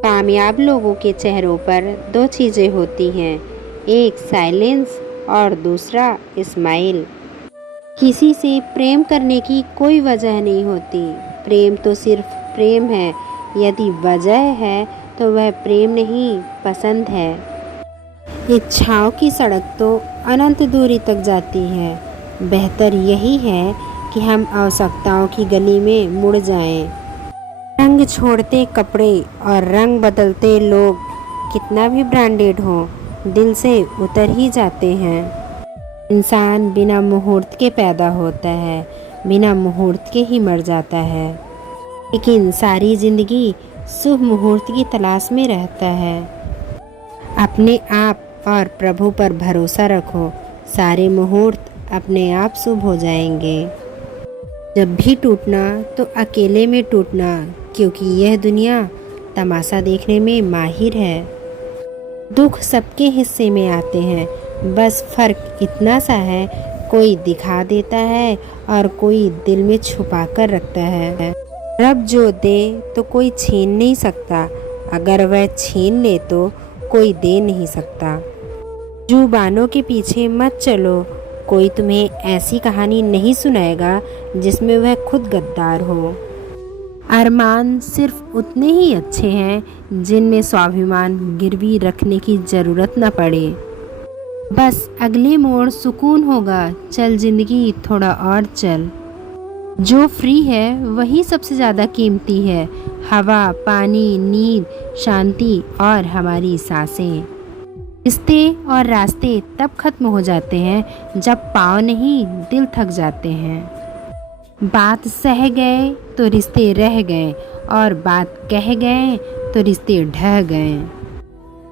कामयाब लोगों के चेहरों पर दो चीज़ें होती हैं, एक साइलेंस और दूसरा स्माइल। किसी से प्रेम करने की कोई वजह नहीं होती। प्रेम तो सिर्फ प्रेम है। यदि वजह है तो वह प्रेम नहीं, पसंद है। इच्छाओं की सड़क तो अनंत दूरी तक जाती है। बेहतर यही है कि हम आवश्यकताओं की गली में मुड़ जाएं। रंग छोड़ते कपड़े और रंग बदलते लोग कितना भी ब्रांडेड हो, दिल से उतर ही जाते हैं। इंसान बिना मुहूर्त के पैदा होता है, बिना मुहूर्त के ही मर जाता है, लेकिन सारी जिंदगी शुभ मुहूर्त की तलाश में रहता है। अपने आप और प्रभु पर भरोसा रखो, सारे मुहूर्त अपने आप शुभ हो जाएंगे। जब भी टूटना तो अकेले में टूटना, क्योंकि यह दुनिया तमाशा देखने में माहिर है। दुख सबके हिस्से में आते हैं, बस फर्क इतना सा है, कोई दिखा देता है और कोई दिल में छुपा कर रखता है। रब जो दे तो कोई छीन नहीं सकता, अगर वह छीन ले तो कोई दे नहीं सकता। जुबानों के पीछे मत चलो, कोई तुम्हें ऐसी कहानी नहीं सुनाएगा जिसमें वह खुद गद्दार हो। अरमान सिर्फ उतने ही अच्छे हैं जिनमें स्वाभिमान गिरवी रखने की ज़रूरत न पड़े। बस अगले मोड़ सुकून होगा, चल जिंदगी थोड़ा और चल। जो फ्री है वही सबसे ज़्यादा कीमती है, हवा, पानी, नींद, शांति और हमारी सांसें। रिश्ते और रास्ते तब खत्म हो जाते हैं जब पाँव नहीं दिल थक जाते हैं। बात सह गए तो रिश्ते रह गए और बात कह गए तो रिश्ते ढह गए।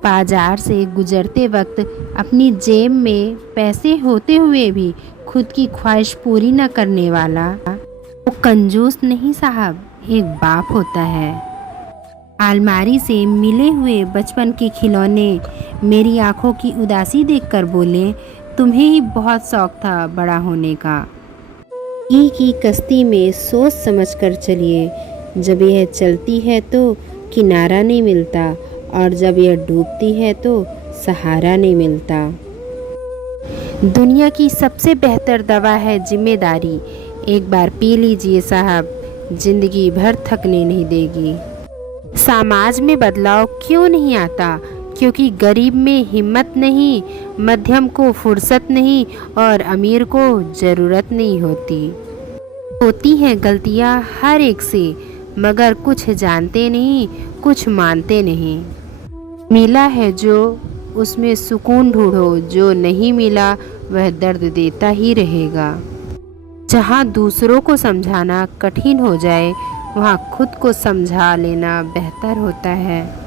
बाजार से गुजरते वक्त अपनी जेब में पैसे होते हुए भी खुद की ख्वाहिश पूरी न करने वाला वो कंजूस नहीं साहब, एक बाप होता है। अलमारी से मिले हुए बचपन के खिलौने मेरी आंखों की उदासी देखकर बोले, तुम्हें ही बहुत शौक था बड़ा होने का। की कश्ती में सोच समझ कर चलिए, जब यह चलती है तो किनारा नहीं मिलता और जब यह डूबती है तो सहारा नहीं मिलता। दुनिया की सबसे बेहतर दवा है जिम्मेदारी, एक बार पी लीजिए साहब, जिंदगी भर थकने नहीं देगी। समाज में बदलाव क्यों नहीं आता? क्योंकि गरीब में हिम्मत नहीं, मध्यम को फुर्सत नहीं और अमीर को ज़रूरत नहीं होती। होती हैं गलतियां हर एक से, मगर कुछ जानते नहीं, कुछ मानते नहीं। मिला है जो उसमें सुकून ढूंढो, जो नहीं मिला वह दर्द देता ही रहेगा। जहाँ दूसरों को समझाना कठिन हो जाए, वहाँ खुद को समझा लेना बेहतर होता है।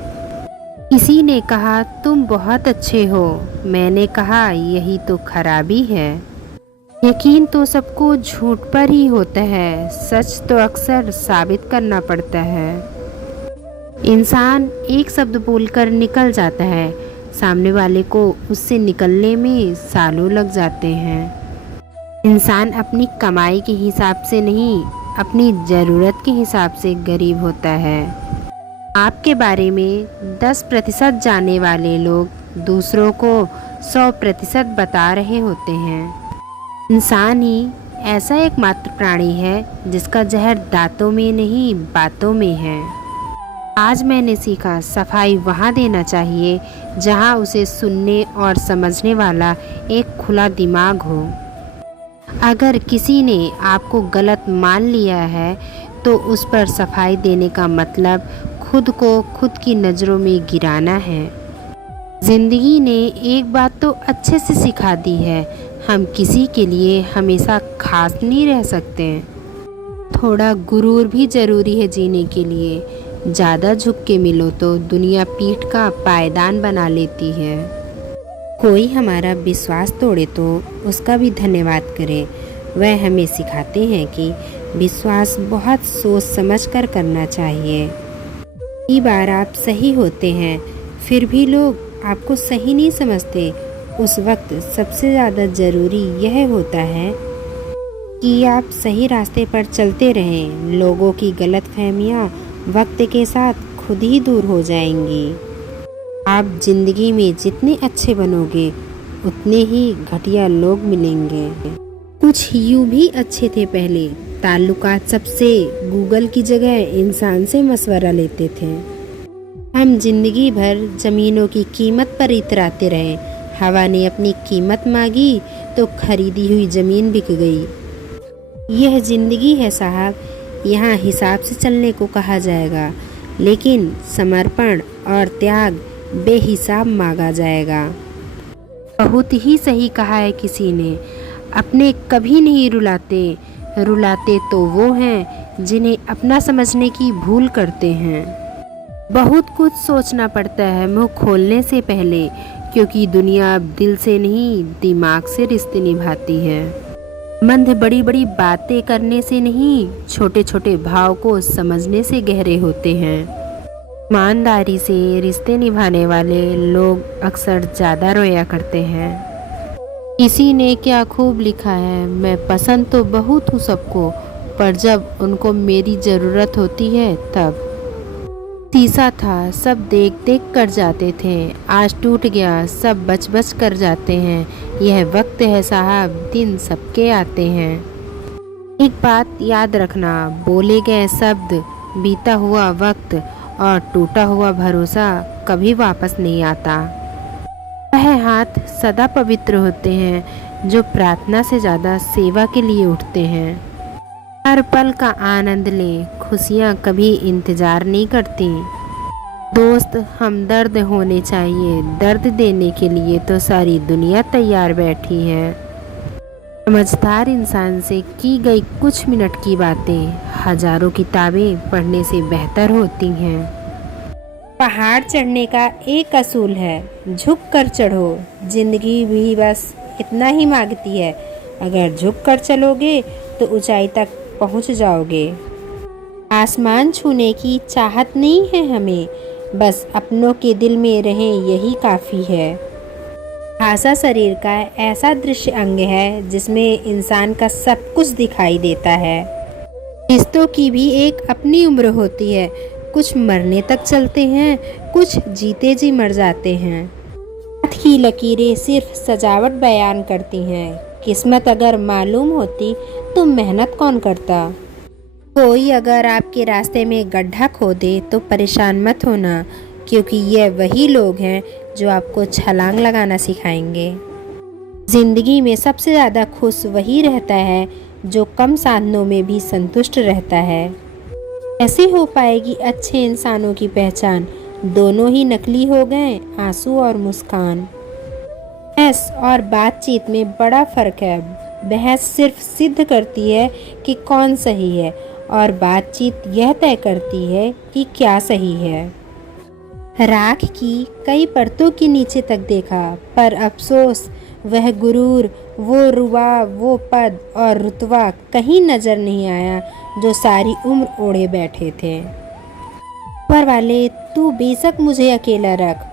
किसी ने कहा तुम बहुत अच्छे हो, मैंने कहा यही तो खराबी है। यकीन तो सबको झूठ पर ही होता है, सच तो अक्सर साबित करना पड़ता है। इंसान एक शब्द बोलकर निकल जाता है, सामने वाले को उससे निकलने में सालों लग जाते हैं। इंसान अपनी कमाई के हिसाब से नहीं, अपनी ज़रूरत के हिसाब से गरीब होता है। आपके बारे में 10% जानने वाले लोग दूसरों को 100% बता रहे होते हैं। इंसान ही ऐसा एकमात्र प्राणी है जिसका जहर दांतों में नहीं बातों में है। आज मैंने सीखा, सफाई वहाँ देना चाहिए जहाँ उसे सुनने और समझने वाला एक खुला दिमाग हो। अगर किसी ने आपको गलत मान लिया है तो उस पर सफाई देने का मतलब खुद को खुद की नज़रों में गिराना है। ज़िंदगी ने एक बात तो अच्छे से सिखा दी है, हम किसी के लिए हमेशा खास नहीं रह सकते। थोड़ा गुरूर भी ज़रूरी है जीने के लिए। ज़्यादा झुक के मिलो तो दुनिया पीठ का पायदान बना लेती है। कोई हमारा विश्वास तोड़े तो उसका भी धन्यवाद करें। वह हमें सिखाते हैं कि विश्वास बहुत सोच समझ कर करना चाहिए। कई बार आप सही होते हैं, फिर भी लोग आपको सही नहीं समझते। उस वक्त सबसे ज़्यादा ज़रूरी यह होता है कि आप सही रास्ते पर चलते रहें। लोगों की गलतफहमियां वक्त के साथ खुद ही दूर हो जाएंगी। आप जिंदगी में जितने अच्छे बनोगे उतने ही घटिया लोग मिलेंगे। कुछ यूं भी अच्छे थे पहले, ताल्लुकात सबसे गूगल की जगह इंसान से मशवरा लेते थे। हम जिंदगी भर ज़मीनों की कीमत पर इतराते रहे। हवा ने अपनी कीमत मांगी तो खरीदी हुई ज़मीन बिक गई। यह ज़िंदगी है साहब, यहाँ हिसाब से चलने को कहा जाएगा, लेकिन समर्पण और त्याग बेहिसाब मांगा जाएगा। बहुत ही सही कहा है किसी ने, अपने कभी नहीं रुलाते, रुलाते तो वो हैं जिन्हें अपना समझने की भूल करते हैं। बहुत कुछ सोचना पड़ता है मुंह खोलने से पहले, क्योंकि दुनिया अब दिल से नहीं दिमाग से रिश्ते निभाती है। मंद बड़ी बड़ी बातें करने से नहीं, छोटे छोटे भाव को समझने से गहरे होते हैं। ईमानदारी से रिश्ते निभाने वाले लोग अक्सर ज़्यादा रोया करते हैं। किसी ने क्या खूब लिखा है, मैं पसंद तो बहुत हूँ सबको, पर जब उनको मेरी ज़रूरत होती है तब। शीशा था, सब देख देख कर जाते थे, आज टूट गया, सब बच बच कर जाते हैं। यह वक्त है साहब, दिन सबके आते हैं। एक बात याद रखना, बोले गए शब्द, बीता हुआ वक्त और टूटा हुआ भरोसा कभी वापस नहीं आता। वह हाथ सदा पवित्र होते हैं जो प्रार्थना से ज़्यादा सेवा के लिए उठते हैं। हर पल का आनंद लें, खुशियाँ कभी इंतज़ार नहीं करती। दोस्त हमदर्द होने चाहिए, दर्द देने के लिए तो सारी दुनिया तैयार बैठी है। समझदार इंसान से की गई कुछ मिनट की बातें हजारों किताबें पढ़ने से बेहतर होती हैं। पहाड़ चढ़ने का एक असूल है, झुक कर चढ़ो। जिंदगी भी बस इतना ही मांगती है, अगर झुक कर चलोगे तो ऊंचाई तक पहुंच जाओगे। आसमान छूने की चाहत नहीं है हमें, बस अपनों के दिल में रहें यही काफ़ी है। भाषा शरीर का ऐसा दृश्य अंग है जिसमें इंसान का सब कुछ दिखाई देता है। रिश्तों की भी एक अपनी उम्र होती है, कुछ मरने तक चलते हैं, कुछ जीते जी मर जाते हैं। हाथ की लकीरें सिर्फ सजावट बयान करती हैं, किस्मत अगर मालूम होती तो मेहनत कौन करता। कोई अगर आपके रास्ते में गड्ढा खोदे तो परेशान मत होना, क्योंकि ये वही लोग हैं जो आपको छलांग लगाना सिखाएंगे। जिंदगी में सबसे ज़्यादा खुश वही रहता है जो कम साधनों में भी संतुष्ट रहता है। ऐसे हो पाएगी अच्छे इंसानों की पहचान, दोनों ही नकली हो गए, आंसू और मुस्कान। बहस और बातचीत में बड़ा फर्क है। बहस सिर्फ सिद्ध करती है कि कौन सही है, और बातचीत यह तय करती है कि क्या सही है। राख की कई परतों के नीचे तक देखा, पर अफसोस वह गुरूर, वो रुआ, वो पद और रुतबा कहीं नजर नहीं आया जो सारी उम्र ओढ़े बैठे थे। ऊपर वाले तू बेशक मुझे अकेला रख,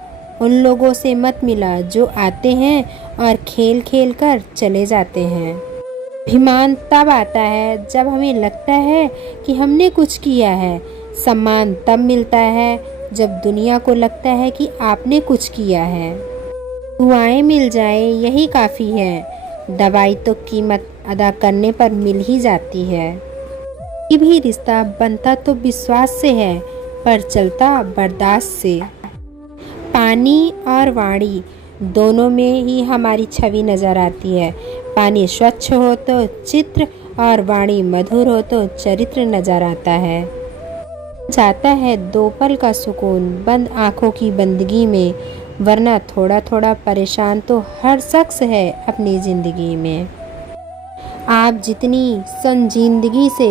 उन लोगों से मत मिला जो आते हैं और खेल खेल कर चले जाते हैं। अभिमान तब आता है जब हमें लगता है कि हमने कुछ किया है। सम्मान तब मिलता है जब दुनिया को लगता है कि आपने कुछ किया है। दुआएं मिल जाए यही काफ़ी है, दवाई तो कीमत अदा करने पर मिल ही जाती है। ये भी रिश्ता बनता तो विश्वास से है, पर चलता बर्दाश्त से। पानी और वाणी दोनों में ही हमारी छवि नज़र आती है। पानी स्वच्छ हो तो चित्र, और वाणी मधुर हो तो चरित्र नज़र आता है। जाता है दो पल का सुकून बंद आँखों की बंदगी में, वरना थोड़ा थोड़ा परेशान तो हर शख्स है अपनी ज़िंदगी में। आप जितनी संजीदगी से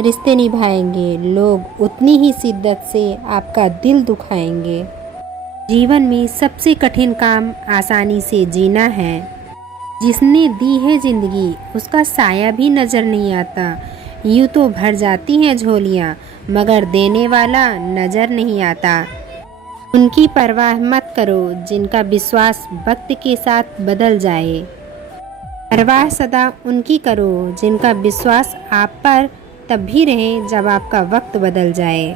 रिश्ते निभाएंगे, लोग उतनी ही शिद्दत से आपका दिल दुखाएंगे। जीवन में सबसे कठिन काम आसानी से जीना है। जिसने दी है ज़िंदगी उसका साया भी नज़र नहीं आता। यूँ तो भर जाती हैं झोलियाँ, मगर देने वाला नज़र नहीं आता। उनकी परवाह मत करो जिनका विश्वास वक्त के साथ बदल जाए। परवाह सदा उनकी करो जिनका विश्वास आप पर तब भी रहे जब आपका वक्त बदल जाए।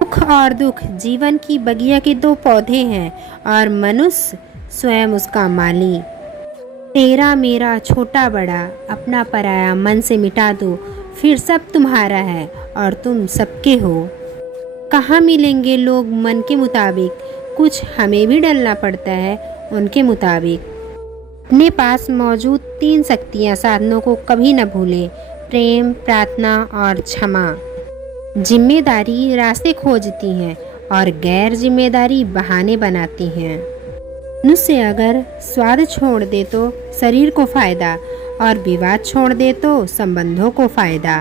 दुख सुख और दुख जीवन की बगिया के दो पौधे हैं और मनुष्य स्वयं उसका माली। तेरा मेरा छोटा बड़ा अपना पराया मन से मिटा दो, फिर सब तुम्हारा है और तुम सबके हो। कहाँ मिलेंगे लोग मन के मुताबिक, कुछ हमें भी डलना पड़ता है उनके मुताबिक। अपने पास मौजूद 3 शक्तियाँ साधनों को कभी न भूलें, प्रेम, प्रार्थना और क्षमा। जिम्मेदारी रास्ते खोजती हैं और गैर जिम्मेदारी बहाने बनाती हैं। मनुष्य अगर स्वाद छोड़ दे तो शरीर को फायदा और विवाद छोड़ दे तो संबंधों को फायदा।